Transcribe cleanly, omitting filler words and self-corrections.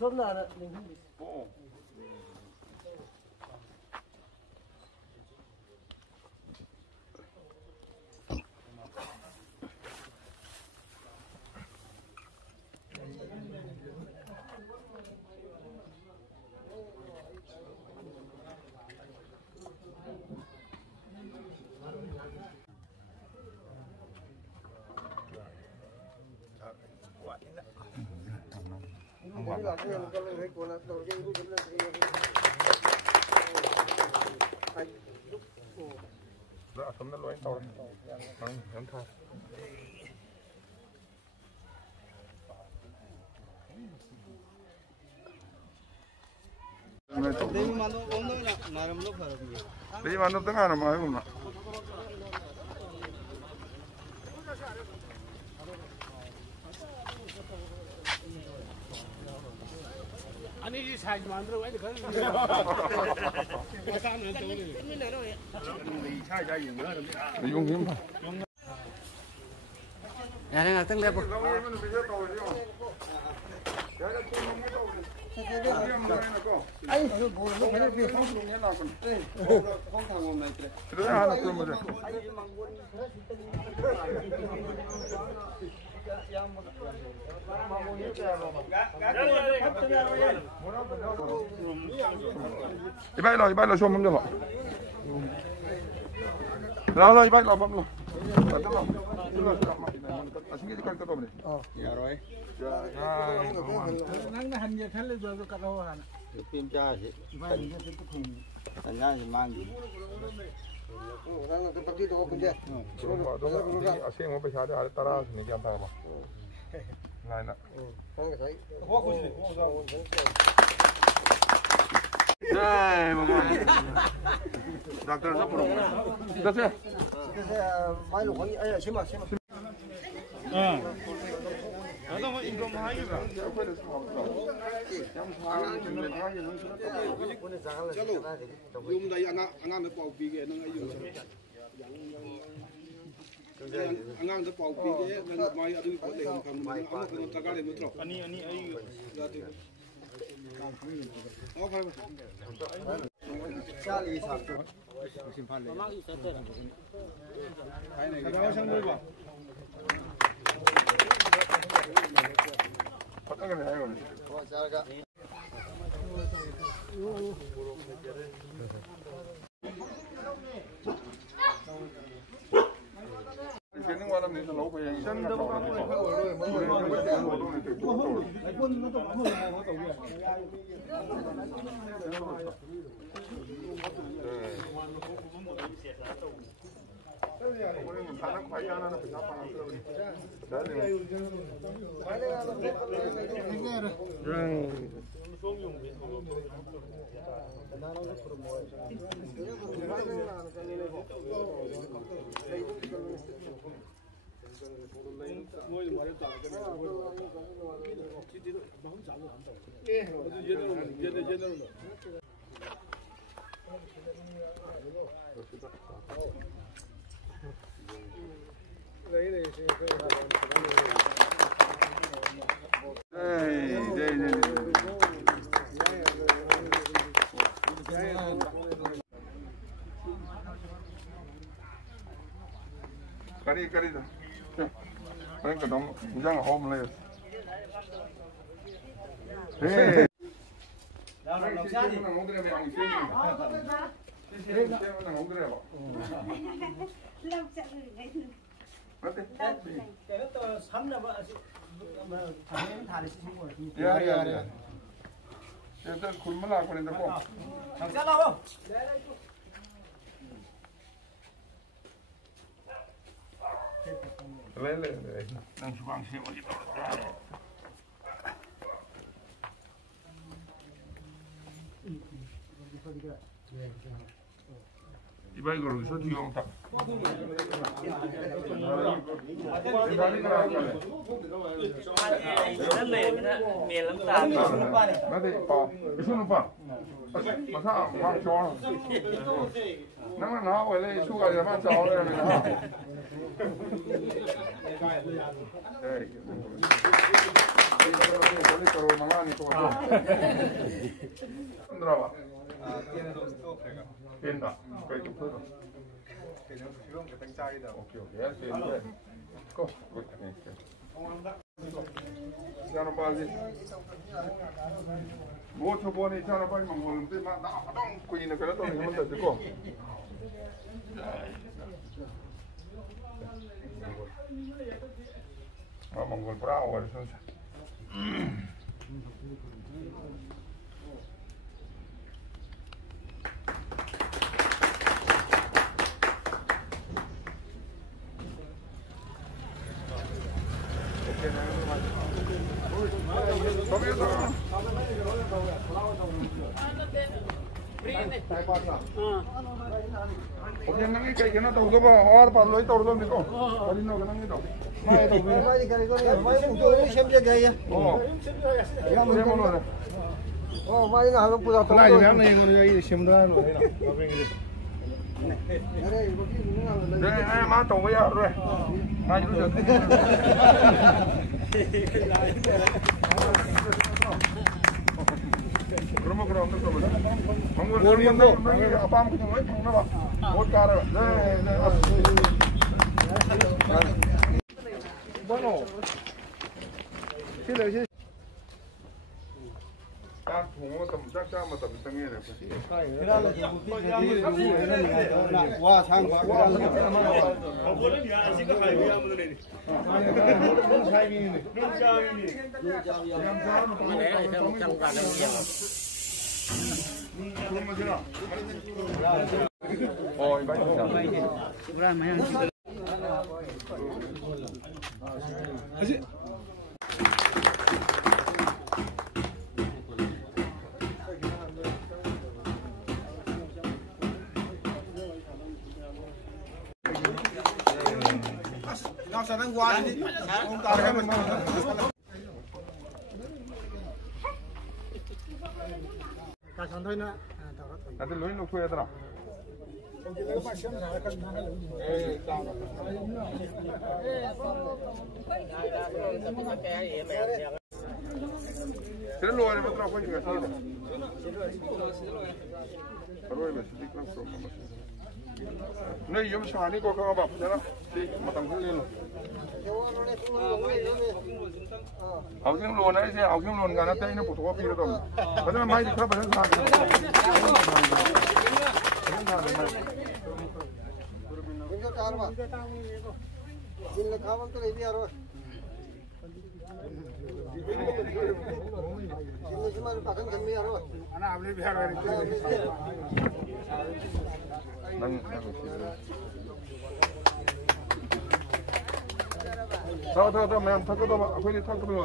sớm là mình Đó, sớm nó lối tàu đấy. Nóng thôi. Đi mà nó tiếng nào mà không ạ? anh đi xài mà ăn rồi cái Dùng hiếm thôi. Nhà đang tăng lên. anh bố nó phải đi không luôn nhé nào còn không thằng hôm nay Đó là halat rồi mà. Ibai lo xôm không được. Lo ibai lo bấm lo. Dạ rồi. nó hành gì thấy rồi cái đâu hả? Phim cha chị. Thành ra thì mang gì? Đang cái tắc đi đâu cũng thế. Asing mau besar ada taras ni di antara mah. Lain nak. Đây mọi người. Doctor sắp rồi. Được chưa? Mai lục ấy là xem mà. Ada mau income hai ke? Yung day angang na pau pige nang ayun. Angang na pau pige nang mai adu ko le hum kam amo ko taga le mutro. Ani ayu. Oh phải. Cha đi sạp cho. Xin phan lên. Cái này cái sang đôi vào. Patah kan ya? Có sao cả. Cái nước ngoài làm gì lâu vậy? Chân đâu có rồi. Kari dah. Paling kadang jangan homeless. Hey. Ya. Itu kulmala aku ni tak kau. Lele, nang subang sih macam tu. Ibai guru so diom tak. Nó mềm đó, mềm lắm ta. Nanti pak, isu lupa. Masa mak jual. Nang nak boleh isu kali mak jual ni lah. Kalau mana nih kok? Berapa? Pindah. Kayak gitu. Oke oke ya, kok. Jangan lupa sih. Mau coba nih jangan lupa mengulur nanti mana dong kuing nak kalau tuh nih mana tu kok. Mengulur perahu ada susah. Oke, nanti kayak gimana tahu tuh pak? Or parlo itu orang itu, kali no kenang itu. Mai kari kari mai untuk ini siapa gaya? Oh, ya mana mana? Oh, mai na halu pura tahu. Nah, jangan yang ini siapa nih? Mana tahu ya, rồi. Mana itu? Rumah kerana tu apa? Mangul ni apa am kita mai pun apa? Buat cara. Bueno. Sila sila. Tak thùng tầm chắc chắc mà tầm tăng nghe được. Wah, sang quá. Oh, iba itu. Nào sang đang qua đi. Không cả cái mình. Cả xong thôi nữa. Nanti lu ini kue terang. Kita luar ni betul apa juga sih? Kalau ini masih dikran sama masih. Nih, jom sehari kau kau apa? Jangan, si matang kali lo. Aku ni luar ni sih, aku ni luar kan, tapi ini putus kopi itu. Padahal mai dikerap pasal sehari. Ini car pak. Ini kawan tu lebih arwah. Ini cuma pakai kami arwah. Anak abli biar hari itu. Tahu, memang takut apa? Aku ini takut dulu.